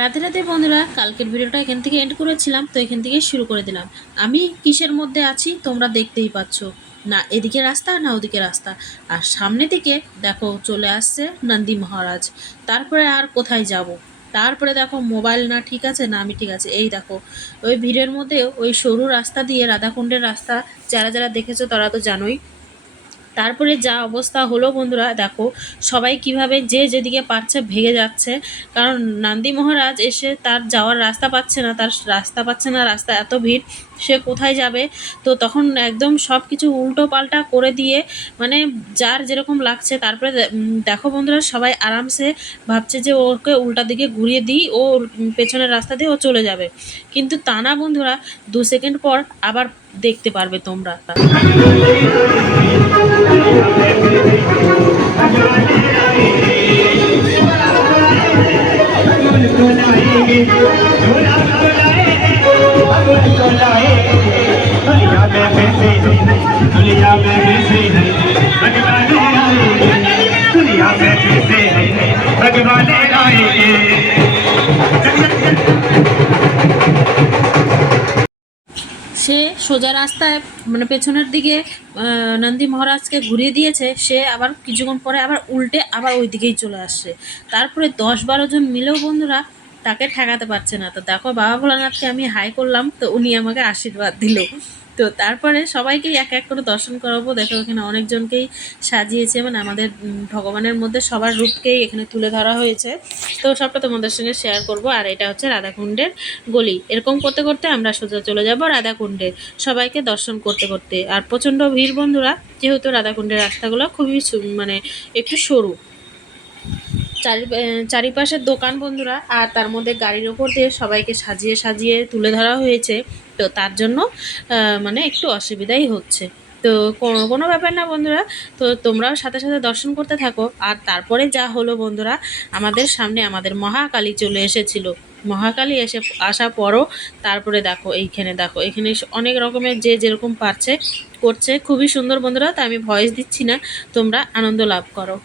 রাতে রাতে বন্ধুরা, কালকের ভিডিওটা এখান থেকে এন্ড করেছিলাম, তো এখান থেকে শুরু করে দিলাম। আমি কিসের মধ্যে আছি তোমরা দেখতেই পাচ্ছ, না এদিকে রাস্তা না ওদিকে রাস্তা। আর সামনে থেকে দেখো চলে আসছে নন্দী মহারাজ। তারপরে আর কোথায় যাব? তারপরে দেখো মোবাইল না ঠিক আছে না আমি ঠিক আছে, এই দেখো ওই ভিড়ের মধ্যে ওই সরু রাস্তা দিয়ে, রাধাকুণ্ডের রাস্তা, যারা যারা দেখেছো তারা তো জানোই। তারপরে যা অবস্থা হলো বন্ধুরা, দেখো সবাই কিভাবে যে যেদিকে পারছে ভেগে যাচ্ছে। কারণ নন্দী মহারাজ এসে তার যাওয়ার রাস্তা পাচ্ছে না, রাস্তা এত ভিড়, সে কোথায় যাবে। তো তখন একদম সব কিছু উল্টো পাল্টা করে দিয়ে, মানে যার যেরকম লাগছে। তারপরে দেখো বন্ধুরা, সবাই আরামসে ভাবছে যে ওকে উল্টা দিকে ঘুরিয়ে দিই, ও পেছনের রাস্তা দিয়ে ও চলে যাবে। কিন্তু তা না বন্ধুরা, 2 সেকেন্ড পর আবার দেখতে পারবে তোমরা। সে সোজা রাস্তায়, মানে পেছনের দিকে নন্দী মহারাজকে ঘুরিয়ে দিয়েছে, সে আবার কিছুক্ষণ পরে আবার উল্টে আবার ওই দিকেই চলে আসছে। তারপরে 10-12 জন মিলেও বন্ধুরা তাকে ঠেকাতে পারছে না। তো দেখো বাবা ভোলানাথকে আমি হাই করলাম, তো উনি আমাকে আশীর্বাদ দিল। তো তারপরে সবাইকেই এক এক করে দর্শন করাবো। দেখো এখানে অনেকজনকেই সাজিয়েছে, মানে আমাদের ভগবানের মধ্যে সবার রূপকেই এখানে তুলে ধরা হয়েছে। তো সবটা তোমাদের সঙ্গে শেয়ার করব। আর এটা হচ্ছে রাধাকুণ্ডের গলি। এরকম করতে করতে আমরা সোজা চলে যাব রাধাকুণ্ডে, সবাইকে দর্শন করতে করতে। আর প্রচণ্ড ভিড় বন্ধুরা, যেহেতু রাধাকুণ্ডের রাস্তাগুলো খুবই মানে একটু সরু, চারিপাশের দোকান বন্ধুরা, আর তার মধ্যে গাড়ির ওপর দিয়ে সবাইকে সাজিয়ে সাজিয়ে তুলে ধরা হয়েছে। তো তার জন্য মানে একটু অসুবিধাই হচ্ছে। তো কোনো ব্যাপার না বন্ধুরা, তো তোমরাও সাথে সাথে দর্শন করতে থাকো। আর তারপরে যা হলো বন্ধুরা, আমাদের সামনে আমাদের মহাকালী চলে এসেছিল। মহাকালী আসার পরও তারপরে দেখো এইখানে, দেখো এখানে অনেক রকমের যে যেরকম পারছে করছে, খুবই সুন্দর বন্ধুরা। তাই আমি ভয়েস দিচ্ছি না, তোমরা আনন্দ লাভ করো।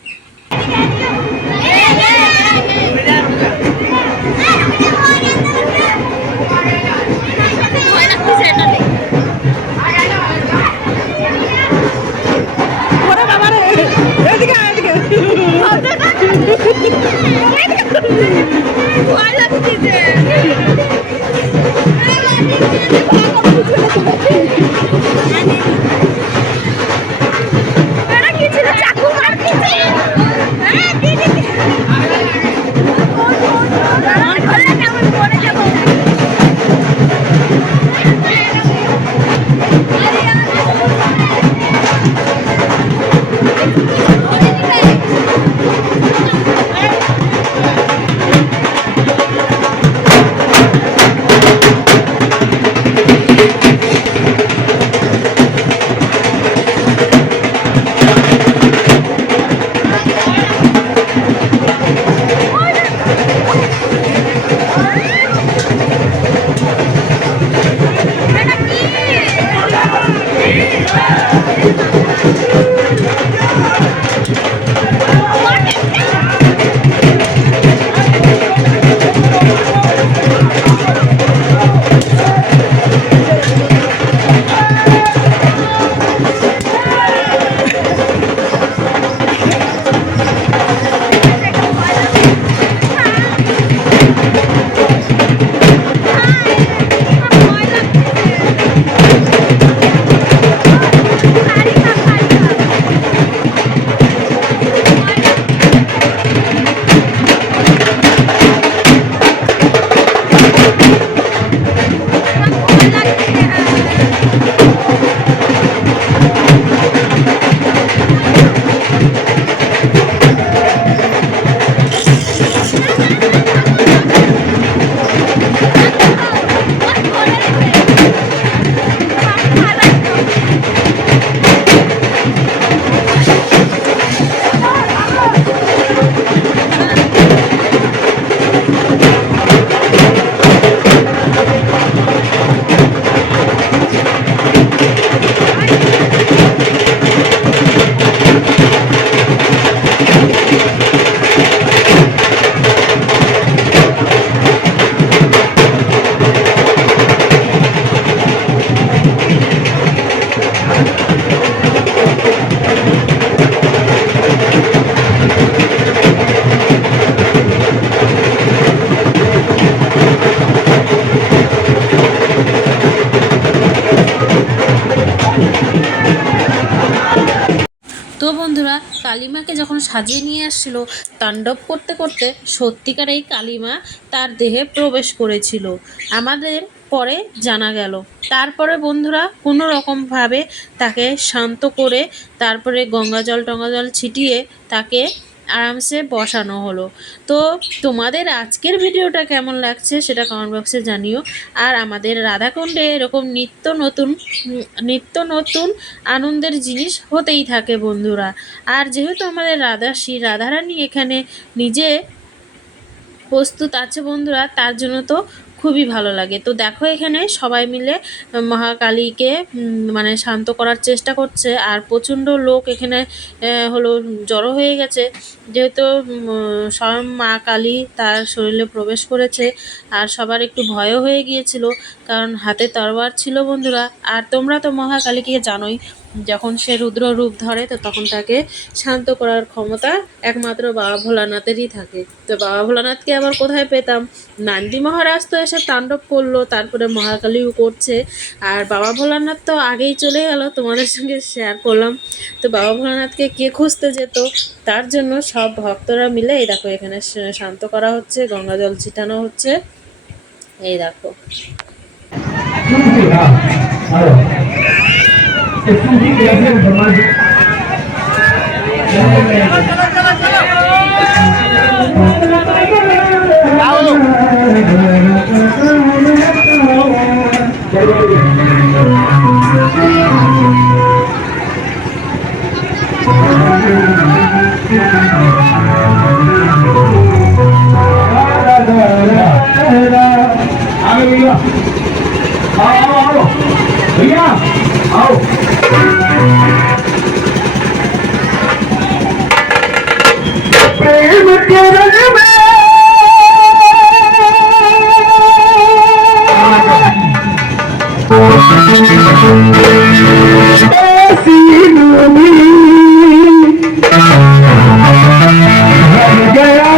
সাজিয়ে নিয়ে আসছিল, তাণ্ডব করতে করতে সত্যিকার এই কালিমা তার দেহে প্রবেশ করেছিল, আমাদের পরে জানা গেল। তারপরে বন্ধুরা কোনো রকমভাবে তাকে শান্ত করে তারপরে গঙ্গাজল টঙ্গাজল ছিটিয়ে তাকে আরামসে বসানো হলো। তো তোমাদের আজকের ভিডিওটা কেমন লাগছে সেটা কমেন্ট বক্সে জানিও। আর আমাদের রাধাকুণ্ডে এরকম নিত্য নতুন আনন্দের জিনিস হতেই থাকে বন্ধুরা। আর যেহেতু আমাদের রাধারানী এখানে নিজে প্রস্তুত আছে বন্ধুরা, তার জন্য তো খুবই ভালো লাগে। তো দেখো এখানে সবাই মিলে মহাকালীকে মানে শান্ত করার চেষ্টা করছে। আর প্রচণ্ড লোক এখানে হলো জড়ো হয়ে গেছে, যেহেতু স্বয়ং মা কালী তার শরীরে প্রবেশ করেছে। আর সবার একটু ভয়ও হয়ে গিয়েছিল, কারণ হাতে তরোয়ার ছিল বন্ধুরা। আর তোমরা তো মহাকালীকে জানোই, যখন সে রুদ্র রূপ ধরে তো তখন তাকে শান্ত করার ক্ষমতা একমাত্র বাবা ভোলানাথেরই থাকে। তো বাবা ভোলানাথকে আবার কোথায় পেতাম, নান্দি মহারাজ তো এসে তাণ্ডব করলো, তারপরে মহাকালীও করছে। আর বাবা ভোলানাথ তো আগেই চলে গেল, তোমাদের সঙ্গে শেয়ার করলাম। তো বাবা ভোলানাথকে কে খুঁজতে যেত, তার জন্য সব ভক্তরা মিলে এই দেখো এখানে শান্ত করা হচ্ছে, গঙ্গা জল ছিটানো হচ্ছে। এই দেখো भैया आओ प्रेम के रंग में ऐसी नूरी भर गया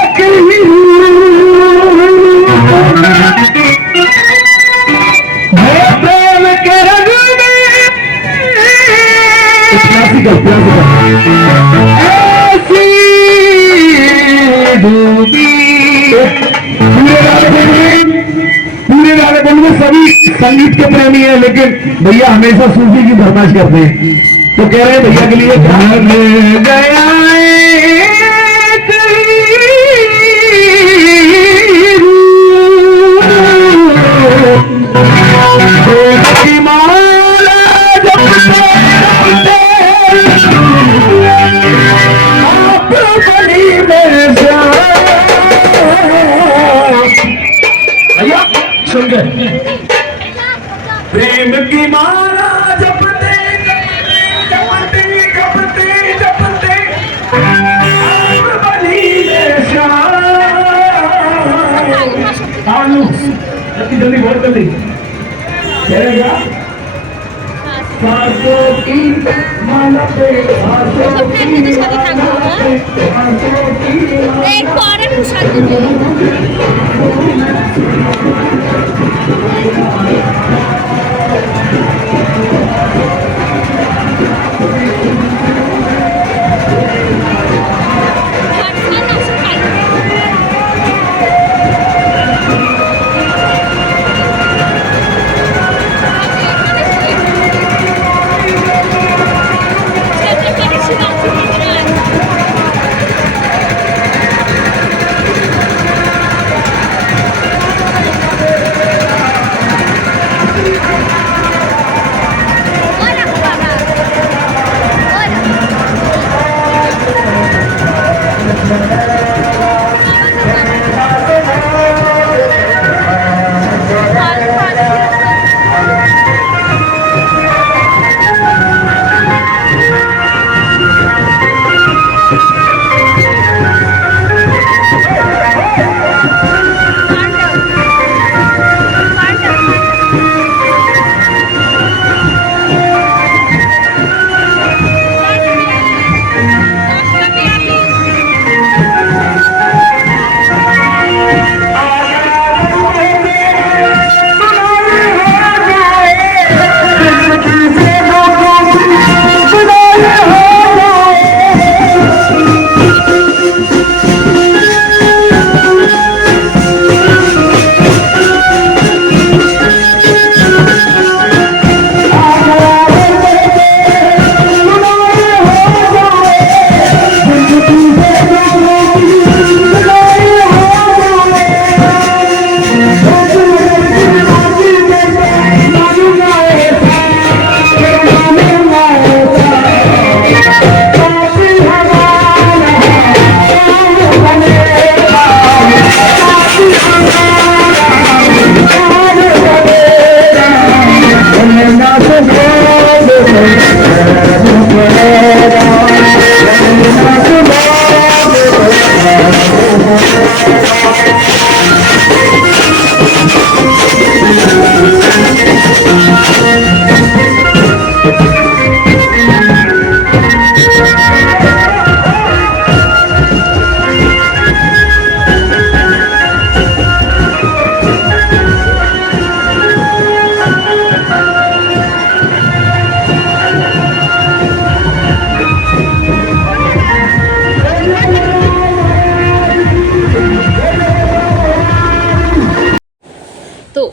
एक ही प्रेम के रंग में ऐसी डूबी। पूरे गाने में सभी संगीत के प्रेमी हैं, लेकिन भैया हमेशा सूफी की फरमाइश करते हैं। तो कह रहे हैं भैया के लिए क्या गया प्रेम की माला जपते जपते जपते जपते बली जल्दी बहुत जल्दी चलेगा। सांसों की माला पे सांसों की माला पे सांसों की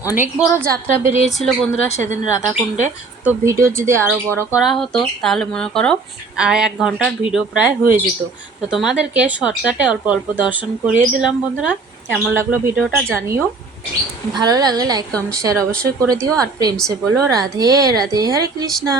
অনেক বড় যাত্রা বেরিয়েছিল বন্ধুরা সেদিন রাধাকুণ্ডে। তো ভিডিও যদি আরও বড় করা হতো তাহলে মনে করো আর 1 ঘন্টার ভিডিও প্রায় হয়ে যেত। তো তোমাদেরকে শর্টকাটে অল্প অল্প দর্শন করিয়ে দিলাম বন্ধুরা। কেমন লাগলো ভিডিওটা জানিও, ভালো লাগলে লাইক কমেন্ট শেয়ার অবশ্যই করে দিও। আর প্রেম সে বলো রাধে রাধে, হরে কৃষ্ণা।